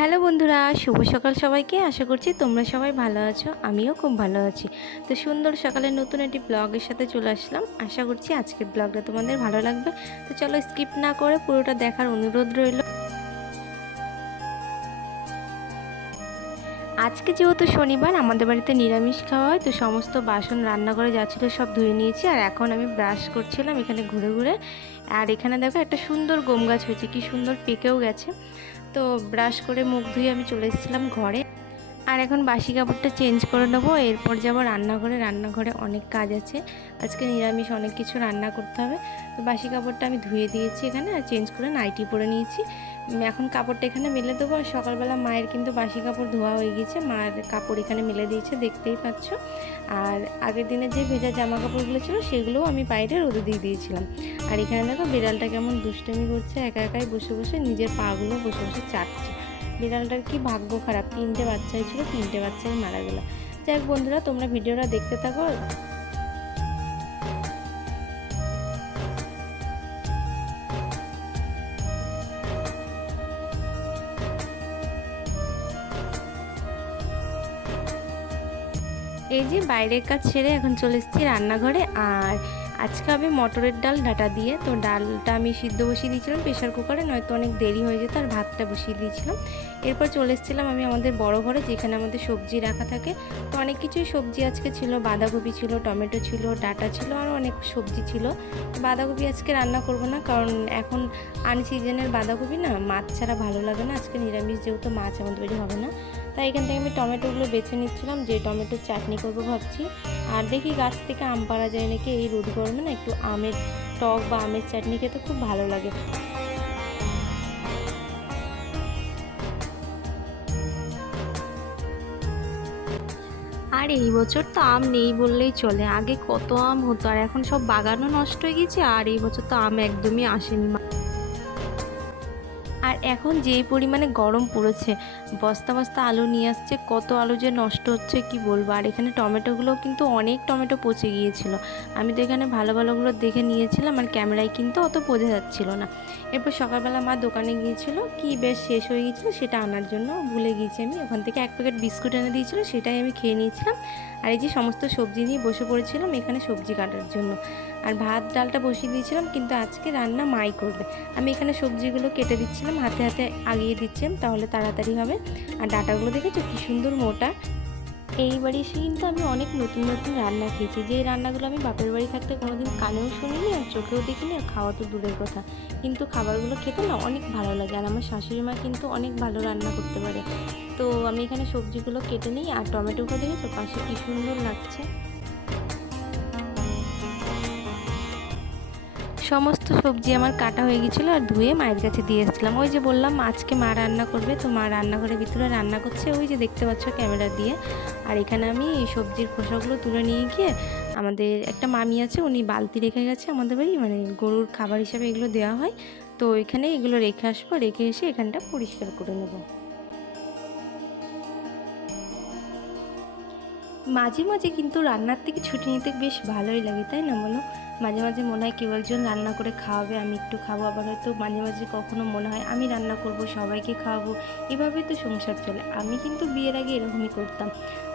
Hello বন্ধুরা, শুভ সকাল সবাইকে। আশা করছি তোমরা সবাই ভালো আছো, আমিও খুব ভালো আছি। তো সুন্দর সকালে নতুন একটি ব্লগের সাথে চলে আসলাম। আশা করছি আজকের ব্লগটা তোমাদের ভালো লাগবে। তো চলো স্কিপ না করে পুরোটা দেখার অনুরোধ রইল। আজকে যেহেতু শনিবার, আমাদের বাড়িতে নিরামিষ খাওয়া হয়, তো সমস্ত বাসন রান্নাঘরে যাচ্ছিল সব ধুয়ে নিয়েছি। আর এখন আমি ব্রাশ করছিলাম এখানে ঘুরে ঘুরে। আর এখানে দেখো একটা সুন্দর গোম গাছ হয়েছে, কি সুন্দর পেকেও গেছে। তো ব্রাশ করে মুখ ধুয়ে আমি চলে এসেছিলাম ঘরে। আর এখন বাসি কাপড়টা চেঞ্জ করে নেব। এরপর যাব রান্নাঘরে। রান্নাঘরে অনেক কাজ আছে। আজকে নিরামিষ অনেক কিছু রান্না করতে হবে। তো বাসি কাপড়টা আমি ধুয়ে দিয়েছি এখানে আর চেঞ্জ করে নাইটি পরে নিয়েছি। এখন কাপড়টা এখানে মেলে দেবো। আর সকালবেলা মায়ের কিন্তু বাসি কাপড় ধোয়া হয়ে গেছে মার কাপড় এখানে মেলে দিয়েছে, দেখতেই পাচ্ছ। আর আগের দিনে যে ভেজা জামা কাপড়গুলো ছিল, সেগুলোও আমি বাইরে রোদে দিয়ে দিয়েছিলাম। আর এখানে দেখো বিড়ালটা কেমন দুষ্টুমি করছে। একা একাই বসে বসে নিজের পাগুলো বসে বসে চাটছে। বিড়ালটার কি ভাগ্য খারাপ? তিনটে বাচ্চা হয়েছিল তিনটে বাচ্চাই মারা গেল। যাই বন্ধুরা, তোমরা ভিডিওটা দেখতে থাকো। এই যে বাইরের কাজ ছেড়ে এখন চলে এসেছি রান্নাঘরে। আর আজকে আমি মটরের ডাল ডাটা দিয়ে, তো ডালটা আমি সিদ্ধ বসিয়ে দিয়েছিলাম প্রেশার কুকারে, নয়তো অনেক দেরি হয়ে যেত আর ভাতটা বসিয়ে দিয়েছিলাম। এরপর চলে এসেছিলাম আমি আমাদের বড় ঘরে যেখানে আমাদের সবজি রাখা থাকে। তো অনেক কিছুই সবজি আজকে ছিল, বাঁধাকপি ছিল, টমেটো ছিল, ডাটা ছিল আর অনেক সবজি ছিল। বাঁধাকপি আজকে রান্না করব না, কারণ এখন আনসিজনের বাঁধাকপি না, মাছ ছাড়া ভালো লাগে না। আজকে নিরামিষ যেহেতু মাছ আমাদের বাড়ি হবে না। তাই এখান থেকে আমি টমেটোগুলো বেছে নিচ্ছিলাম, যে টমেটোর চাটনি করব ভাবছি। আর দেখি গাছ থেকে আম পাড়া যায় নাকি এই রোদ গরমে না একটু আমের টক বা আমের চাটনি খেতে খুব ভালো লাগে। আর, এই বছর তো আম নেই বললেই চলে। আগে কত আম হতো, আর এখন সব বাগানও নষ্ট হয়ে গেছে, আর এই বছর তো আম একদমই আসেনি আর এখন যেই পরিমাণে গরম পড়েছে, বস্তা বস্তা আলু নিয়ে আসছে, কত আলু যে নষ্ট হচ্ছে কি বলব? আর এখানে টমেটোগুলো কিন্তু অনেক টমেটো পচে গিয়েছিল। আমি তো এখানে ভালো ভালোগুলো দেখে নিয়েছিলাম, আর ক্যামেরায় কিন্তু অত বোঝা যাচ্ছিল না। এরপর সকালবেলা মা দোকানে গিয়েছিল, কি বেশ শেষ হয়ে গিয়েছিল, সেটা আনার জন্য ভুলে গিয়েছি আমি। ওখান থেকে এক প্যাকেট বিস্কুট এনে দিয়েছিলো, সেটাই আমি খেয়ে নিয়েছিলাম। আর এই যে সমস্ত সবজি নিয়ে বসে পড়েছিলাম এখানে সবজি কাটার জন্য। আর ভাত, ডালটা বসিয়ে দিয়েছিলাম, কিন্তু আজকে রান্না মাই করবে। আমি এখানে সবজিগুলো কেটে দিচ্ছিলাম, হাতে হাতে আগিয়ে দিচ্ছিলাম, তাহলে তাড়াতাড়ি হবে। আর ডাটাগুলো দেখেছ কি সুন্দর মোটা? এই বাড়ি এসে কিন্তু আমি অনেক নতুন নতুন রান্না খেয়েছি। যে রান্নাগুলো আমি বাপের বাড়ি থাকতে কোনোদিন কানেও শুনিনি আর চোখেও দেখিনি, আর খাওয়া তো দূরের কথা। কিন্তু খাবারগুলো খেতে না অনেক ভালো লাগে, আর আমার শাশুড়ি মা কিন্তু অনেক ভালো রান্না করতে পারে। তো আমি এখানে সবজিগুলো কেটে নিই, আর টমেটোগুলো দেখেছ পাশে কি সুন্দর লাগছে। সমস্ত সবজি আমার কাটা হয়ে গেছিল আর ধুয়ে মায়ের কাছে দিয়ে এসেছিলাম। ওই যে বললাম, আজকে মা রান্না করবে। তো মা রান্নাঘরের ভিতরে রান্না করছে। ওই যে দেখতে পাচ্ছ ক্যামেরা দিয়ে। আর এখানে আমি এই সবজির খোসাগুলো তুলে নিয়ে গিয়ে আমাদের একটা মামি আছে, উনি বালতি রেখে গেছে আমাদের বাড়ি মানে গরুর খাবার হিসাবে এগুলো দেওয়া হয়। তো এখানে এগুলো রেখে আসব, রেখে এসে এখানটা পরিষ্কার করে নেব। মাঝে মাঝে কিন্তু রান্নার থেকে ছুটি নিতে বেশ ভালোই লাগে, তাই না বলো? মাঝে মাঝে মনে হয় কেউ একজন রান্না করে খাওয়াবে, আমি একটু খাব। আবার হয়তো মাঝে মাঝে কখনো মনে হয় আমি রান্না করব, সবাইকে খাওয়াবো। এভাবেই তো সংসার চলে। আমি কিন্তু বিয়ের আগে এরকমই করতাম।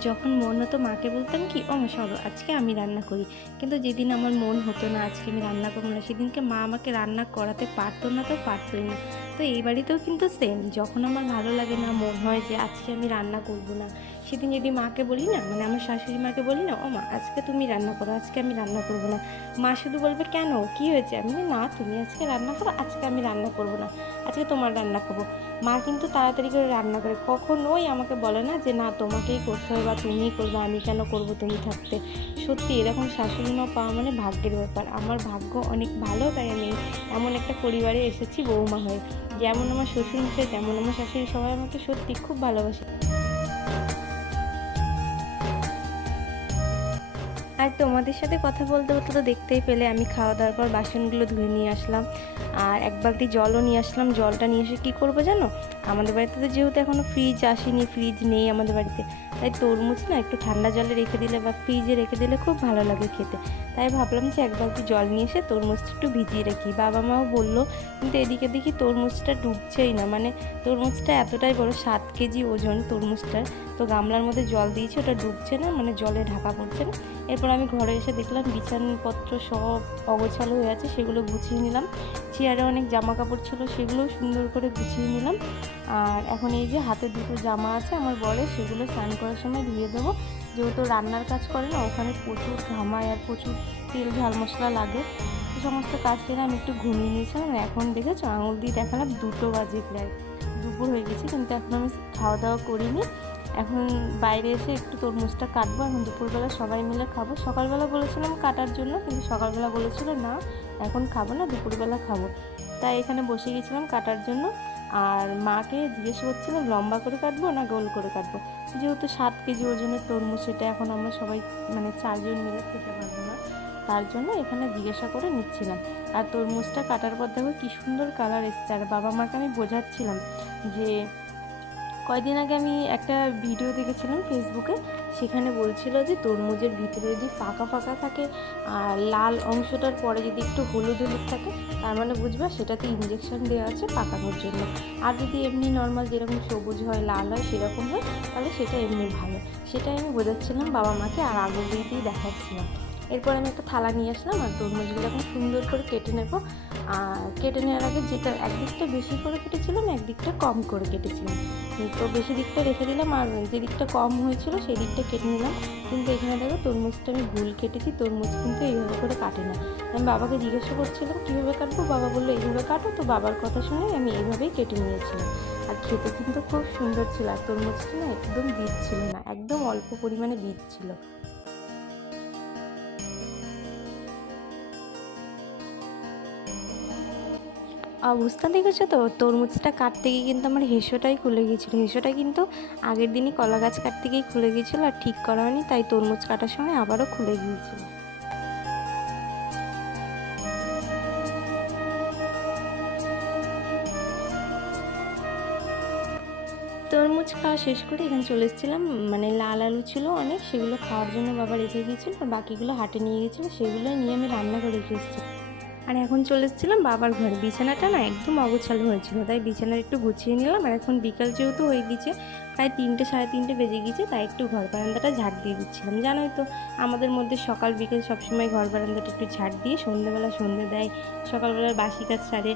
যখন মন হতো মাকে বলতাম কি ও সরো, আজকে আমি রান্না করি। কিন্তু যেদিন আমার মন হতো না, আজকে আমি রান্না করব না, সেদিনকে মা আমাকে রান্না করাতে পারতো না তো পারতোই না। তো এই বাড়িতেও কিন্তু সেম যখন আমার ভালো লাগে না, মন হয় যে আজকে আমি রান্না করব না। সেদিন যদি মাকে বলি না মানে আমার শাশুড়ি মাকে বলি না, ও মা, আজকে তুমি রান্না করো, আজকে আমি রান্না করব না। মা শুধু বলবে, কেন? কি হয়েছে? আমি না তুমি আজকে রান্না করো, আজকে আমি রান্না করব না, আজকে তোমার রান্না খাব মা কিন্তু তাড়াতাড়ি করে রান্না করে। কখনোই আমাকে বলে না যে, না, তোমাকেই করতে হবে বা তুমিই করবে, আমি কেন করব তুমি থাকতে? সত্যি, এরকম শাশুড়ি মা পাওয়া মানে ভাগ্যের ব্যাপার। আমার ভাগ্য অনেক ভালো, তাই আমি এমন একটা পরিবারে এসেছি বৌমা হয়ে। যেমন আমার শ্বশুর মশাই তেমন আমার শাশুড়ি সবাই আমাকে সত্যি খুব ভালোবাসে। আর তোমাদের সাথে কথা বলতে বলতে তো দেখতেই পেলে, আমি খাওয়া দাওয়ার পর বাসনগুলো ধুয়ে নিয়ে আসলাম। আর এক বালতি জলও নিয়ে আসলাম। জলটা নিয়ে এসে কী করব জানো? আমাদের বাড়িতে তো যেহেতু এখনও ফ্রিজ আসেনি ফ্রিজ নেই আমাদের বাড়িতে, তাই তরমুজ না একটু ঠান্ডা জলে রেখে দিলে বা ফ্রিজে রেখে দিলে খুব ভালো লাগে খেতে। তাই ভাবলাম যে এক বালতি জল নিয়ে এসে তরমুজটা একটু ভিজিয়ে রাখি। বাবা মাও বলল, কিন্তু এদিকে দেখি তরমুজটা ডুবছেই না। মানে তরমুজটা এতটাই বড়, সাত কেজি ওজন তরমুজটার। তো গামলার মধ্যে জল দিয়েছি, ওটা ডুবছে না মানে জলে ঢাকা পড়ছে না। এরপর আমি ঘরে এসে দেখলাম বিছানপত্র সব অগোছালো হয়ে আছে, সেগুলো গুছিয়ে নিলাম। চেয়ারে অনেক জামা কাপড় ছিল, সেগুলোও সুন্দর করে গুছিয়ে নিলাম। আর এখন এই যে হাতে দুটো জামা আছে আমার বলে সেগুলো স্নান করার সময় ধুয়ে দেবো। যেহেতু রান্নার কাজ করে না, ওখানে প্রচুর ঘামায় আর প্রচুর তেল ঝাল মশলা লাগে। সমস্ত কাজ সেরে আমি একটু ঘুমিয়ে নিয়েছিলাম এখন দেখেছ, আঙুল দিয়ে দেখালাম দুটো বাজে প্রায়। দুপুর হয়ে গেছে, কিন্তু এখন আমি খাওয়া দাওয়া করিনি। এখন বাইরে এসে একটু তরমুজটা কাটবো, এখন দুপুরবেলা সবাই মিলে খাব। সকালবেলা বলেছিলাম কাটার জন্য, কিন্তু সকালবেলা বলেছিল না, এখন খাব না, দুপুরবেলা খাব। তাই এখানে বসে গেছিলাম কাটার জন্য। আর মাকে জিজ্ঞেস করছিলাম, লম্বা করে কাটবো না গোল করে কাটবো? যেহেতু সাত কেজি ওজনের তরমুজ, সেটা এখন আমরা সবাই মানে চারজন মিলে খেতে পারব না। তার জন্য এখানে জিজ্ঞাসা করে নিচ্ছিলাম। আর তরমুজটা কাটার পর দেখো কী সুন্দর কালার এসছে। আর বাবা মাকে আমি বোঝাচ্ছিলাম যে কয়দিন আগে আমি একটা ভিডিও দেখেছিলাম ফেসবুকে, সেখানে বলছিল যে তরমুজের ভিতরে যদি ফাঁকা ফাঁকা থাকে আর লাল অংশটার পরে যদি একটু হলুদ হলুদ থাকে, তার মানে বুঝবা সেটাতে ইঞ্জেকশন দেওয়া আছে পাকানোর জন্য। আর যদি এমনি নর্মাল যেরকম সবুজ হয়, লাল হয়, সেরকম হয়, তাহলে সেটা এমনি ভালো। সেটাই আমি বোঝাচ্ছিলাম বাবা মাকে আর আগুন দিয়েই দেখাচ্ছিলাম। এরপর আমি একটা থালা নিয়ে আসলাম আর তরমুজগুলো এখন সুন্দর করে কেটে নেব কেটে নেওয়ার আগে যেটা একদিকটা বেশি করে কেটেছিলাম, একদিকটা কম করে কেটেছিলাম। তো বেশি দিকটা রেখে দিলাম আর যে দিকটা কম হয়েছিল সেই দিকটা কেটে নিলাম। কিন্তু এখানে দেখো তরমুজটা আমি ভুল কেটেছি, তরমুজ কিন্তু এইভাবে করে কাটে না। আমি বাবাকে জিজ্ঞাসা করছিলাম, কীভাবে কাটবো? বাবা বলল, এইভাবে কাটো। তো বাবার কথা শুনে আমি এইভাবেই কেটে নিয়েছিলাম। আর খেতে কিন্তু খুব সুন্দর ছিল, আর তরমুজটা না একদম বীজ ছিল না, একদম অল্প পরিমাণে বীজ ছিল। অবস্থা দেখেছ তো? তরমুজটা কাটতে গিয়ে কিন্তু আমার হেসোটাই খুলে গিয়েছিল। হেসোটা কিন্তু আগের দিনই কলা গাছ কাটতে গিয়ে খুলে গিয়েছিল আর ঠিক করা হয়নি, তাই তরমুজ কাটার সময় আবারও খুলে গিয়েছিল। তরমুজ খাওয়া শেষ করে এখানে চলে এসেছিলাম। মানে লাল আলু ছিল অনেক, সেগুলো খাওয়ার জন্য বাবা রেখে গিয়েছিল, আর বাকিগুলো হাটে নিয়ে গেছিল সেগুলো নিয়ে আমি রান্না করে রেখে এসেছি। আর এখন চলে এসেছিলাম বাবার ঘরে। বিছানাটা না একদম অগোছালো হয়েছিল, তাই বিছানার একটু গুছিয়ে নিলাম। আর এখন বিকাল যেহেতু হয়ে গেছে, প্রায় তিনটে, সাড়ে তিনটে বেজে গিয়েছে তাই একটু ঘর বারান্দাটা ঝাড় দিয়ে দিচ্ছিলাম। জানোই তো, আমাদের মধ্যে সকাল, বিকেল সবসময় ঘর বারান্দাটা একটু ঝাড় দিয়ে সন্ধ্যেবেলা সন্ধ্যে দেয়, সকালবেলার বাসি কাজ সারে।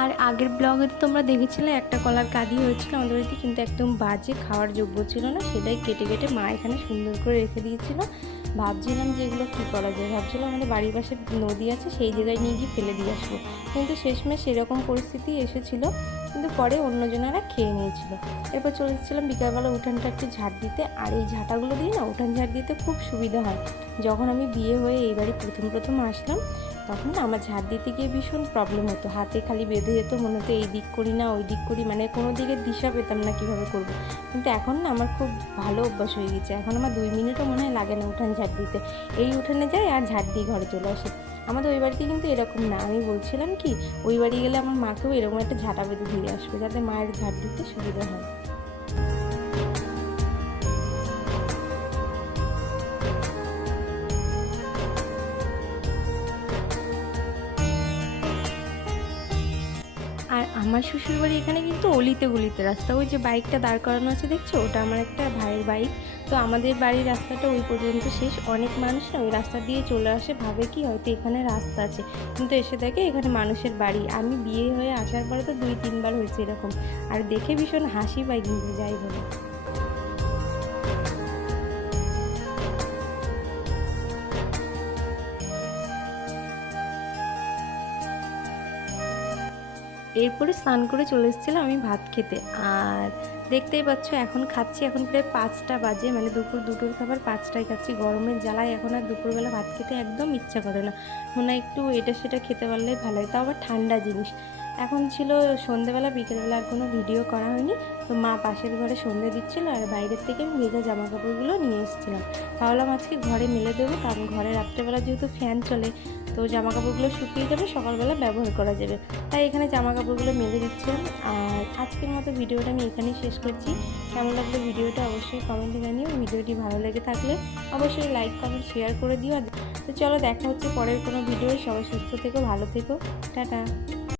আর আগের ব্লগে তো তোমরা দেখেছিলে, একটা কলার কাদি হয়েছিল আমাদের বাড়িতে, কিন্তু একদম বাজে খাওয়ার যোগ্য ছিল না। সেটাই কেটে কেটে মা এখানে সুন্দর করে রেখে দিয়েছিল। ভাবছিলাম যে এগুলো কী করা যায়? ভাবছিলাম আমাদের বাড়ির পাশে নদী আছে, সেই জায়গায় নিয়ে গিয়ে ফেলে দিয়ে আসব। কিন্তু শেষমেশ সেরকম পরিস্থিতি এসেছিল, কিন্তু পরে অন্যজনেরা খেয়ে নিয়েছিল। এরপর চলে এসেছিলাম বিকালবেলা উঠানটা একটু ঝাড় দিতে। আর এই ঝাঁটাগুলো দিয়ে না, উঠান ঝাড় দিতে খুব সুবিধা হয়। যখন আমি বিয়ে হয়ে এই বাড়ি প্রথম প্রথম আসলাম, তখন আমার ঝাড় দিতে গিয়ে ভীষণ প্রবলেম হতো। হাতে খালি বেঁধে যেত, মনে হতো এই দিক করি না, ওই দিক করি মানে কোনো দিকে দিশা পেতাম না কীভাবে করব। কিন্তু এখন না আমার খুব ভালো অভ্যাস হয়ে গেছে। এখন আমার দুই মিনিটও মনে হয় লাগে না উঠান ঝাড় দিতে। এই উঠানে যাই আর ঝাড় দিয়ে ঘরে চলে আসে। আমাদের ওই বাড়িতে কিন্তু এরকম না। আমি বলছিলাম কি, ওই বাড়ি গেলে আমার মাকেও এরকম একটা ঝাঁটা বেঁধে দিয়ে আসবে, যাতে মায়ের ঝাড় দিতে সুবিধা হয়। আর আমার শ্বশুরবাড়ি এখানে কিন্তু অলিতে গলিতে রাস্তা। ওই যে বাইকটা দাঁড় করানো আছে, দেখছ? ওটা আমার একটা ভাইয়ের বাইক। তো আমাদের বাড়ির রাস্তাটা ওই পর্যন্ত শেষ। অনেক মানুষ না ওই রাস্তা দিয়ে চলে আসে, ভাবে কি হয়তো এখানে রাস্তা আছে। কিন্তু এসে দেখে এখানে মানুষের বাড়ি। আমি বিয়ে হয়ে আসার পরে তো দুই তিনবার হয়েছে এরকম। আর দেখে ভীষণ হাসি পাই কিন্তু, যাই বলে। এরপরে স্নান করে চলে এসেছিলাম আমি ভাত খেতে। আর দেখতেই পাচ্ছ, এখন খাচ্ছি এখন প্রায় পাঁচটা বাজে মানে দুপুর দুটোর খাবার পাঁচটায় খাচ্ছি। গরমের জ্বালায় এখন আর দুপুরবেলা ভাত খেতে একদম ইচ্ছা করে না। মনে হয় একটু এটা সেটা খেতে পারলে ভালো হয়। তাও আবার ঠান্ডা জিনিস। এখন ছিল সন্ধেবেলা, বিকেলবেলা আর কোনো ভিডিও করা হয়নি। তো মা পাশের ঘরে সন্ধে দিচ্ছিল আর বাইরের থেকে আমি ভেজা জামা কাপড়গুলো নিয়ে এসেছিলাম ভাবলাম আজকে ঘরে মেলে দেবো, কারণ ঘরে রাত্রেবেলা যেহেতু ফ্যান চলে, তো জামা কাপড়গুলো শুকিয়ে যাবে, সকালবেলা ব্যবহার করা যাবে। তাই এখানে জামা কাপড়গুলো মেলে দিচ্ছিলাম। আর আজকের মতো ভিডিওটা আমি এখানেই শেষ করছি। কেমন লাগল ভিডিওটা অবশ্যই কমেন্টে জানিও। ভিডিওটি ভালো লেগে থাকলে অবশ্যই লাইক কমেন্ট শেয়ার করে দিও। তো চলো দেখা হচ্ছে পরের কোনো ভিডিও সবাই সুস্থ থেকো, ভালো থেকো। টাটা।